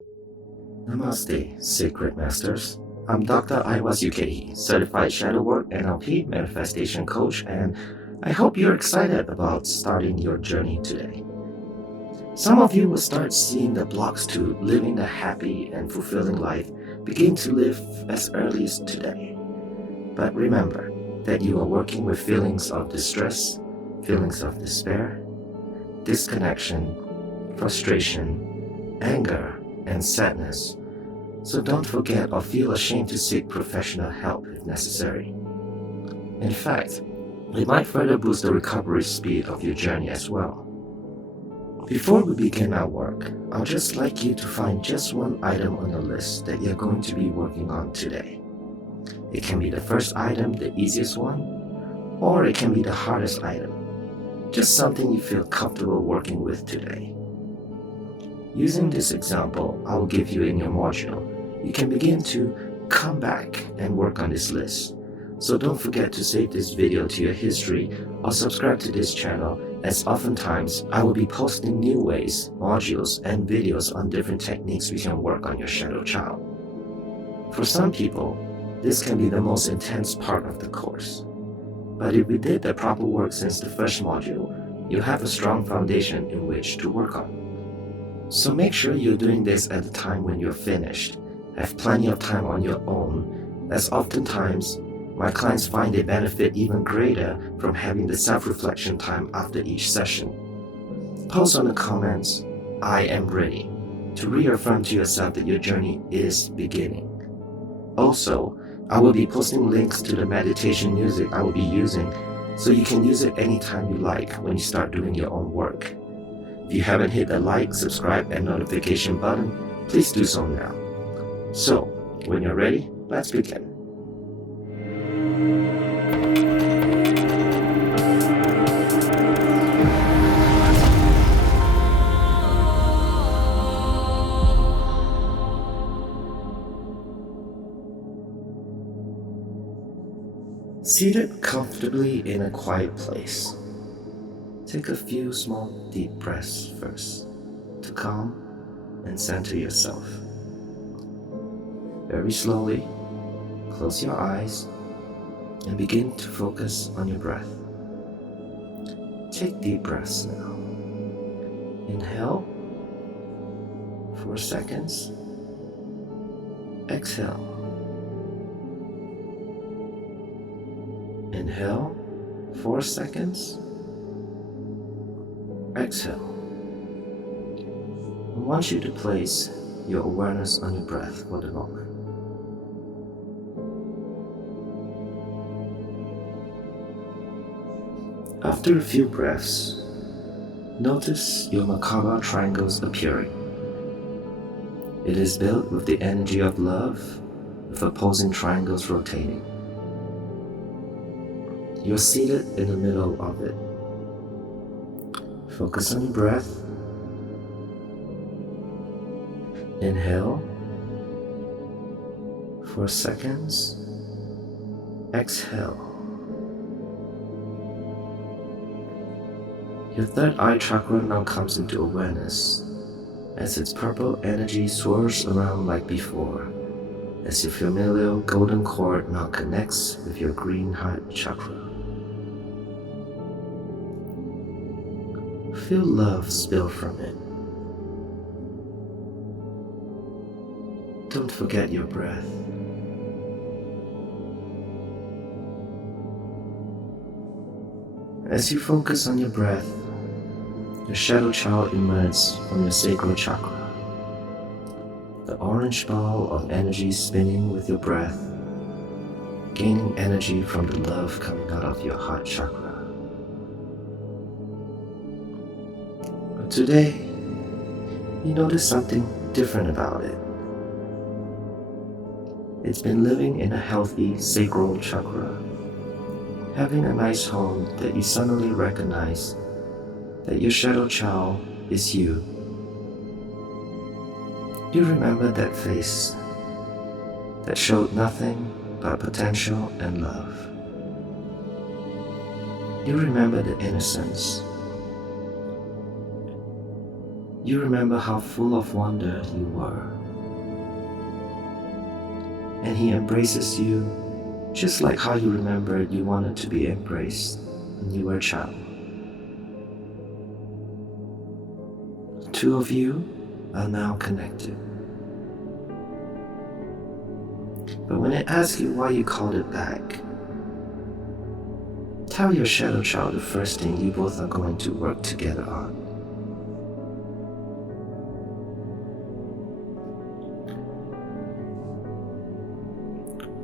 Namaste, Sacred Masters. I'm Dr. Aiwas Yukehi, Certified Shadowwork NLP Manifestation Coach, and I hope you're excited about starting your journey today. Some of you will start seeing the blocks to living a happy and fulfilling life begin to live as early as today. But remember that you are working with feelings of distress, feelings of despair, disconnection, frustration, anger, and sadness. So don't forget or feel ashamed to seek professional help if necessary. In fact, it might further boost the recovery speed of your journey as well. Before we begin our work, I'd just like you to find just one item on the list that you're going to be working on today. It can be the first item, the easiest one, or it can be the hardest item. Just something you feel comfortable working with today. Using this example I will give you in your module, you can begin to come back and work on this list. So don't forget to save this video to your history or subscribe to this channel, as oftentimes I will be posting new ways, modules, and videos on different techniques we can work on your shadow child. For some people, this can be the most intense part of the course. But if we did the proper work since the first module, you'll have a strong foundation in which to work on. So make sure you're doing this at the time when you're finished. Have plenty of time on your own, as oftentimes my clients find they benefit even greater from having the self-reflection time after each session. Post on the comments, "I am ready," to reaffirm to yourself that your journey is beginning. Also, I will be posting links to the meditation music I will be using, so you can use it anytime you like when you start doing your own work. If you haven't hit the like, subscribe, and notification button, please do so now. So, when you're ready, let's begin. Seated comfortably in a quiet place. Take a few small deep breaths first to calm and center yourself. Very slowly, close your eyes and begin to focus on your breath. Take deep breaths now. Inhale 4 seconds. Exhale. Inhale 4 seconds. Exhale. I want you to place your awareness on your breath for the moment. After a few breaths, notice your Merkaba triangles appearing. It is built with the energy of love, with opposing triangles rotating. You're seated in the middle of it. Focus on your breath. Inhale 4 seconds. Exhale. Your third eye chakra now comes into awareness as its purple energy swirls around like before, as your familial golden cord now connects with your green heart chakra. Feel love spill from it. Don't forget your breath. As you focus on your breath, your shadow child emerges from your sacral chakra. The orange ball of energy spinning with your breath, gaining energy from the love coming out of your heart chakra. But today, you notice something different about it. It's been living in a healthy sacral chakra, having a nice home that you suddenly recognize that your shadow child is you. You remember that face that showed nothing but potential and love. You remember the innocence. You remember how full of wonder you were. And he embraces you just like how you remembered you wanted to be embraced when you were a child. The two of you are now connected. But when it asks you why you called it back, tell your shadow child the first thing you both are going to work together on.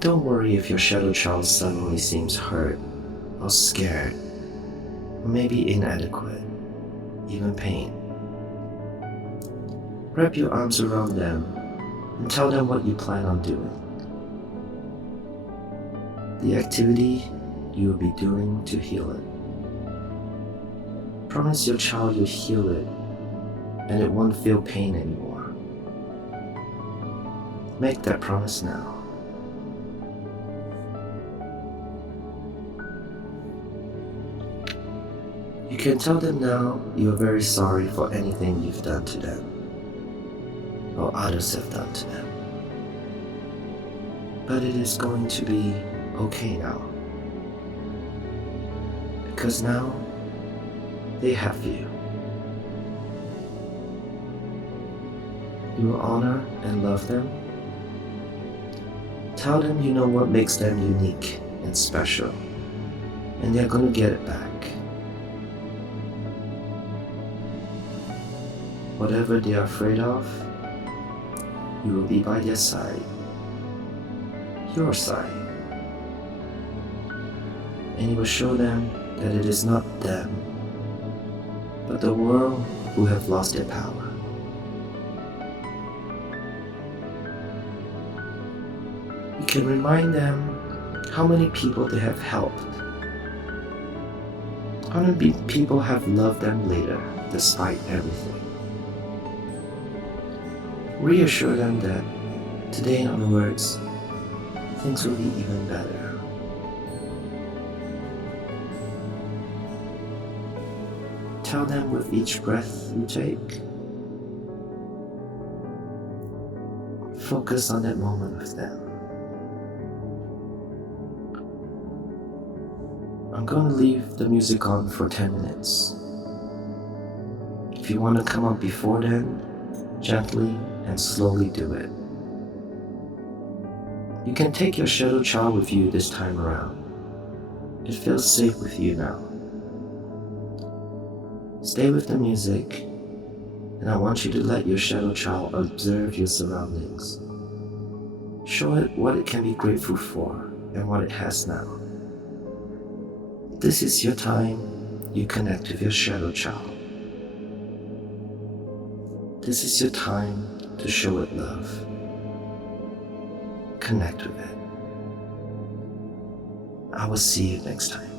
Don't worry if your shadow child suddenly seems hurt or scared or maybe inadequate, even pain. Wrap your arms around them and tell them what you plan on doing. The activity you will be doing to heal it. Promise your child you'll heal it and it won't feel pain anymore. Make that promise now. You can tell them now you are very sorry for anything you've done to them or others have done to them. But it is going to be okay now. Because now they have you. You will honor and love them. Tell them you know what makes them unique and special, and they're going to get it back. Whatever they are afraid of, you will be by their side, your side. And you will show them that it is not them, but the world who have lost their power. You can remind them how many people they have helped, how many people have loved them later despite everything. Reassure them that today onwards, things will be even better. Tell them with each breath you take. Focus on that moment with them. I'm going to leave the music on for 10 minutes. If you want to come up before then, gently and slowly do it. You can take your shadow child with you this time around. It feels safe with you now. Stay with the music, and I want you to let your shadow child observe your surroundings. Show it what it can be grateful for and what it has now. This is your time you connect with your shadow child. This is your time to show it love. Connect with it. I will see you next time.